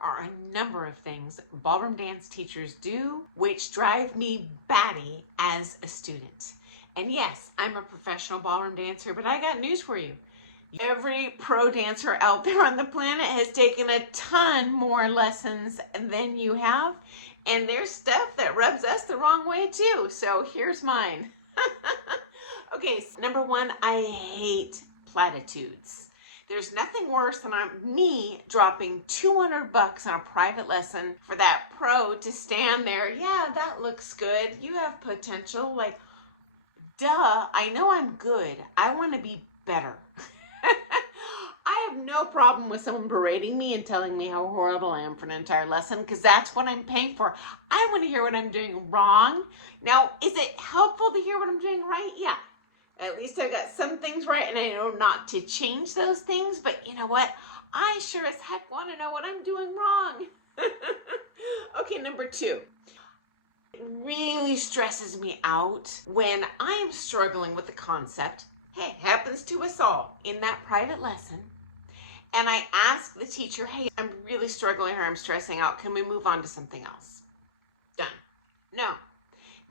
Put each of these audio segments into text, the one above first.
are a number of things ballroom dance teachers do which drive me batty as a student. And yes, I'm a professional ballroom dancer, but I got news for you. Every pro dancer out there on the planet has taken a ton more lessons than you have, and there's stuff that rubs us the wrong way too. So here's mine. Okay, so number one, I hate platitudes. There's nothing worse than me dropping $200 on a private lesson for that pro to stand there. Yeah, that looks good. You have potential. Like, duh, I know I'm good. I want to be better. I have no problem with someone berating me and telling me how horrible I am for an entire lesson, because that's what I'm paying for. I want to hear what I'm doing wrong. Now, is it helpful to hear what I'm doing right? Yeah. At least I got some things right, and I know not to change those things. But you know what? I sure as heck want to know what I'm doing wrong. Okay, number two. It really stresses me out when I am struggling with the concept. Hey, happens to us all in that private lesson. And I ask the teacher, hey, I'm really struggling or I'm stressing out. Can we move on to something else? Done. No.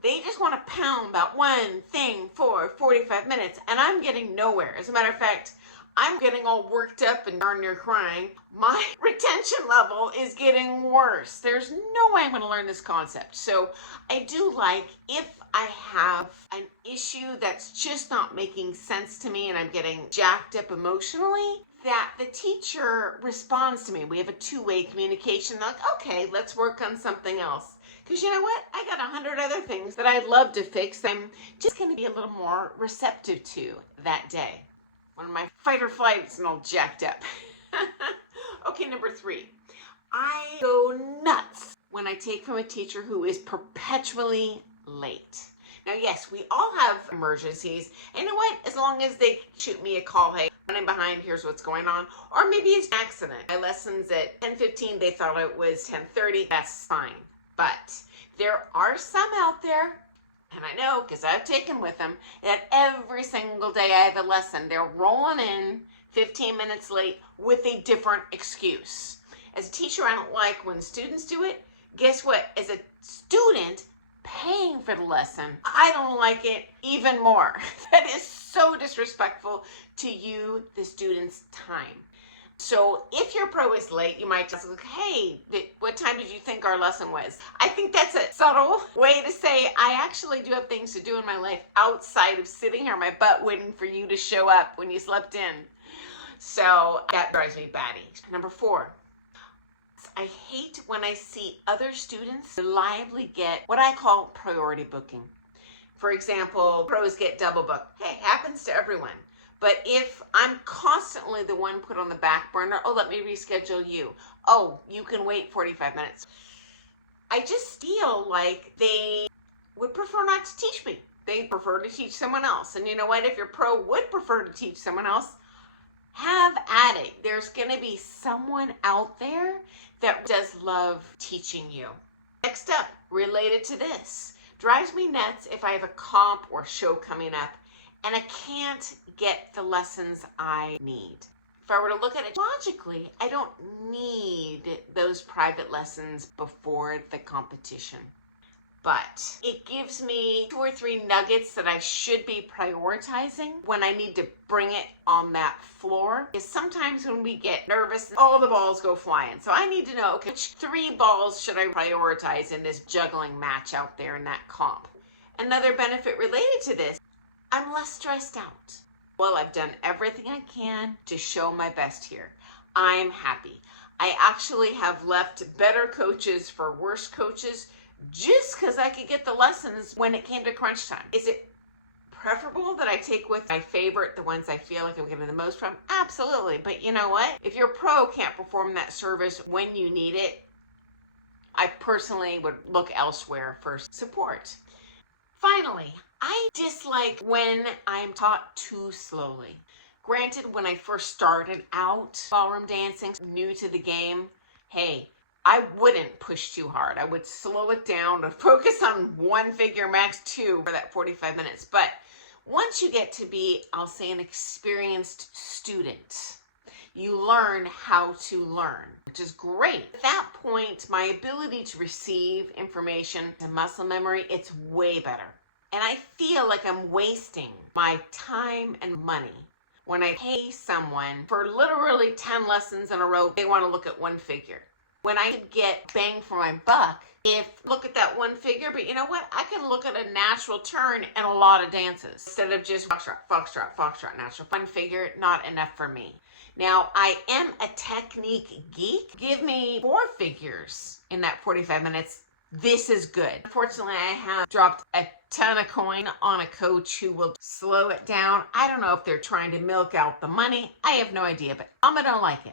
They just want to pound about one thing for 45 minutes, and I'm getting nowhere. As a matter of fact, I'm getting all worked up and darn near crying. My retention level is getting worse. There's no way I'm going to learn this concept. So I do like, if I have an issue that's just not making sense to me and I'm getting jacked up emotionally, that the teacher responds to me. We have a two-way communication. Like, okay, let's work on something else. Because you know what? I got 100 other things that I'd love to fix. I'm just going to be a little more receptive to that day. One of my fight or flights and all jacked up. Okay, number three. I go nuts when I take from a teacher who is perpetually late. Now, yes, we all have emergencies. And you know what? As long as they shoot me a call, hey, running behind, here's what's going on. Or maybe it's an accident. My lesson's at 10:15. They thought it was 10:30. That's fine. But there are some out there, and I know because I've taken with them, that every single day I have a lesson, they're rolling in 15 minutes late with a different excuse. As a teacher, I don't like when students do it. Guess what? As a student paying for the lesson, I don't like it even more. That is so disrespectful to you, the student's time. So if your pro is late, you might just look, hey, what time did you think our lesson was? I think that's a subtle way to say I actually do have things to do in my life outside of sitting here on my butt waiting for you to show up when you slept in. So that drives me batty. Number four, I hate when I see other students reliably get what I call priority booking. For example, pros get double booked. Hey, happens to everyone. But if I'm constantly the one put on the back burner, oh, let me reschedule you. Oh, you can wait 45 minutes. I just feel like they would prefer not to teach me. They prefer to teach someone else. And you know what? If your pro would prefer to teach someone else, have at it. There's going to be someone out there that does love teaching you. Next up, related to this, drives me nuts if I have a comp or show coming up and I can't get the lessons I need. If I were to look at it logically, I don't need those private lessons before the competition. But it gives me 2 or 3 nuggets that I should be prioritizing when I need to bring it on that floor. Because sometimes when we get nervous, all the balls go flying. So I need to know, okay, which 3 balls should I prioritize in this juggling match out there in that comp? Another benefit related to this, I'm less stressed out. Well, I've done everything I can to show my best here. I'm happy. I actually have left better coaches for worse coaches just because I could get the lessons when it came to crunch time. Is it preferable that I take with my favorite, the ones I feel like I'm getting the most from? Absolutely. But you know what? If your pro can't perform that service when you need it, I personally would look elsewhere for support. Finally, I dislike when I'm taught too slowly. Granted, when I first started out ballroom dancing, new to the game, hey, I wouldn't push too hard. I would slow it down to focus on 1 figure, max 2 for that 45 minutes. But once you get to be, I'll say, an experienced student, you learn how to learn, which is great. At that point, my ability to receive information and muscle memory, it's way better. And I feel like I'm wasting my time and money when I pay someone for literally 10 lessons in a row. They want to look at one figure. When I could get bang for my buck, look at that one figure, but you know what? I can look at a natural turn and a lot of dances instead of just foxtrot, foxtrot, foxtrot, natural. One figure, not enough for me. Now, I am a technique geek. Give me 4 figures in that 45 minutes. This is good. Unfortunately, I have dropped a ton of coin on a coach who will slow it down. I don't know if they're trying to milk out the money. I have no idea, but I don't like it.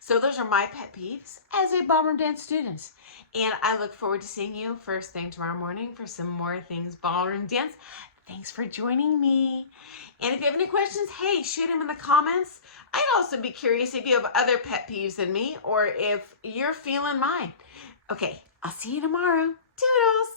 So those are my pet peeves as a ballroom dance student. And I look forward to seeing you first thing tomorrow morning for some more things ballroom dance. Thanks for joining me. And if you have any questions, hey, shoot them in the comments. I'd also be curious if you have other pet peeves than me or if you're feeling mine. Okay, I'll see you tomorrow. Toodles!